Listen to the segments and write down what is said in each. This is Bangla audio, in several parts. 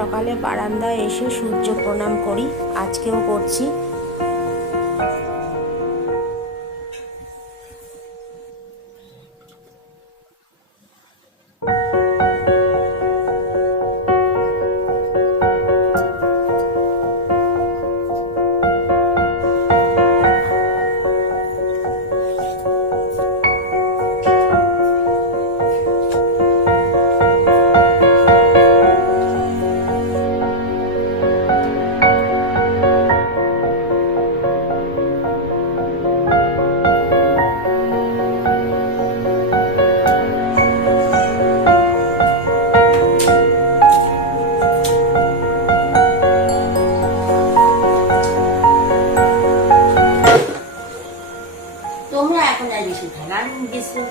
সকালে বারান্দায় এসে সূর্য প্রণাম করি। আজকেও করছি। বিস্কুট,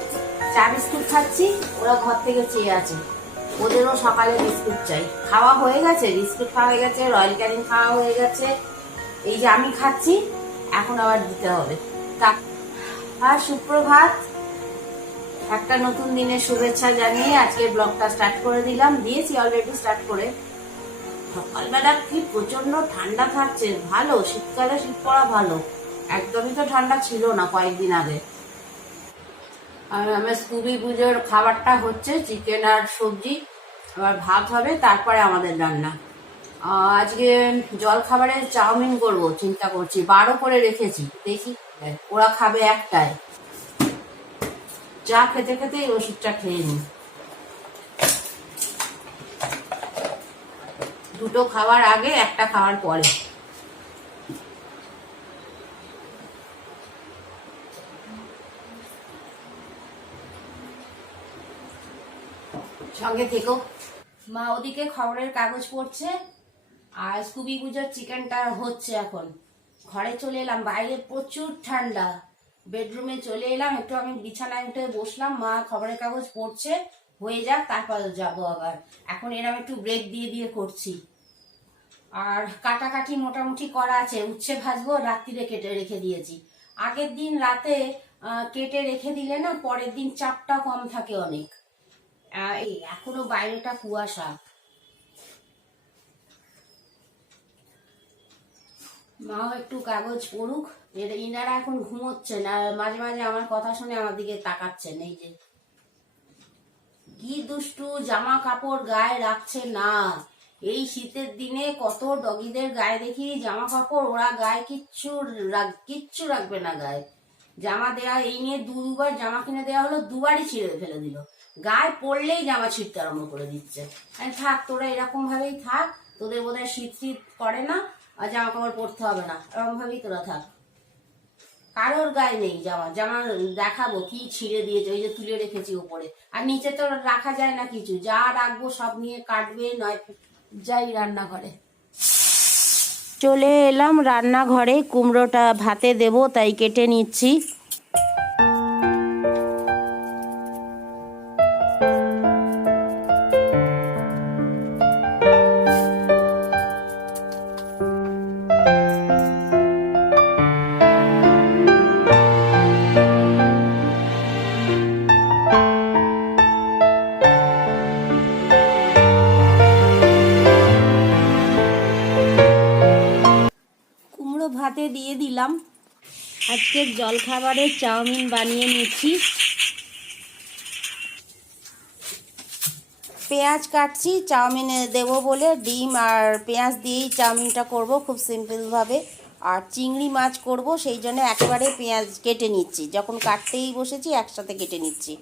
চা বিস্কুট খাচ্ছি, ওরা ঘর থেকে চেয়ে আছে। ওদেরও সকালে বিস্কুট চাই। খাওয়া হয়ে গেছে, বিস্কুট খাওয়া হয়ে গেছে, রয়্যাল ক্যানিং খাওয়া হয়ে গেছে। এই যে আমি খাচ্ছি, এখন আবার দিতে হবে। তা আর সুপ্রভাত, একটা নতুন দিনের শুভেচ্ছা জানিয়ে আজকে ব্লগটা স্টার্ট করে দিলাম। দিয়েছি অলরেডি স্টার্ট করে। সকালবেলা কি প্রচণ্ড ঠান্ডা থাকছে, ভালো, শীতকালে শীত পড়া ভালো। একদমই তো ঠান্ডা ছিল না কয়েকদিন আগে। আর আমার স্কুবি পুজোর খাবারটা হচ্ছে চিকেন আর সবজি। আবার ভাত হবে, তারপরে আমাদের রান্না। আজকে জল খাবারে চাউমিন করব, চিন্তা করছি। বারো করে রেখেছি, দেখি। ওরা খাবে একটাই চা খেতে খেতে এই ওষুধটা খেয়ে নি দুটো খাওয়ার আগে একটা খাওয়ার পরে। সঙ্গে থেকো। মা ওদিকে খবরের কাগজ পড়ছে, আর স্কুবি পুজোর চিকেনটা হচ্ছে এখন। ঘরে চলে এলাম, বাইরে প্রচুর ঠান্ডা। বেডরুমে চলে এলাম, একটু আমি বিছানায় উঠে বসলাম, মা খবরের কাগজ পড়ছে, হয়ে যাক, তারপর যাব আবার। এখন এরম একটু ব্রেক দিয়ে দিয়ে করছি। আর কাটাকাটি মোটামুটি করা আছে, উচ্ছে ভাজবো, রাত্রিরে কেটে রেখে দিয়েছি। আগের দিন রাতে কেটে রেখে দিলে না, পরের দিন চাপটা কম থাকে অনেক। এখনও বাইরেটা কুয়াশা। মাও একটু কাগজ পড়ুক। ইনারা এখন ঘুমোচ্ছেন আর মাঝে মাঝে আমার কথা শুনে আমার দিকে তাকাচ্ছেন, এই যে। কি দুষ্টু জামা কাপড় গায়ে রাখছে না। এই শীতের দিনে কত ডগিদের গায়ে দেখি জামা কাপড় ওরা গায়ে কিচ্ছু কিচ্ছু রাখবে না গায়ে। জামা দেয়া, এই নিয়ে দুবার জামা কিনে দেওয়া হলো, দুবারই ছিঁড়ে ফেলে দিল। গায়ে পড়লেই জামা ছিঁড়তে আরম্ভ করে দিচ্ছে। থাক, তোরা এরকম ভাবেই থাক, তোদের বোধহয় শীত শীত করে না, আর জামা কাপড় পরতে হবে না এরকম ভাবেই তোরা থাক। কারোর গায়ে নেই জামা জামা দেখাবো কি ছিঁড়ে দিয়েছে, ওই যে তুলে রেখেছি উপরে আর নিচে তো রাখা যায় না কিছু, যা রাখব সব নিয়ে কাটবে, নয়, যাই রান্নাঘরে। চলে এলাম রান্নাঘরে কুমড়োটা ভাতে দেব তাই কেটে নিচ্ছি। ভাতে দিয়ে দিলাম। আজকে জলখাবারে চাউমিন বানিয়ে নিচ্ছি। পেঁয়াজ কাটছি, চাউমিনে দেবো বলে ডিম আর পেঁয়াজ দিয়েই চাউমিনটা করব খুব সিম্পলভাবে। আর চিংড়ি মাছ করব, সেই জন্য একেবারে পেঁয়াজ কেটে নিচ্ছি। যখন কাটতেই বসেছি, একসাথে কেটে নিচ্ছি।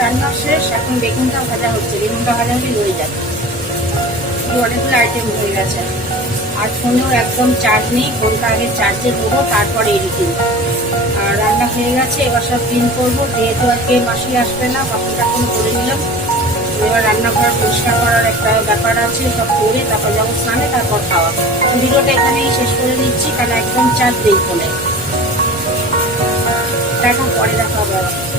রান্না শেষ, এখন বেগুনটা ভাজা হচ্ছে। বেগুনটা ভাজা হলে হয়ে যাবে। অনেকগুলো আইটেম হয়ে গেছে। আর ফোনেও একদম চার্জ নেই ফোনটা আগে চার্জে দেবো, তারপরে এডিটিং আর রান্না হয়ে গেছে, এবার সব ক্লিন করব। যেহেতু আজকে মাসি আসবে না বাসন টাসন করে নিলাম। এবার রান্না করার পরিষ্কার করার একটা ব্যাপার আছে, সব করে তারপর যাব স্নানে, তারপর খাওয়া। ভিডিওটা এখানেই শেষ করে দিচ্ছি কারণ একদম চার্জ নেই। ফোনে দেখা পরে দেখা হবে।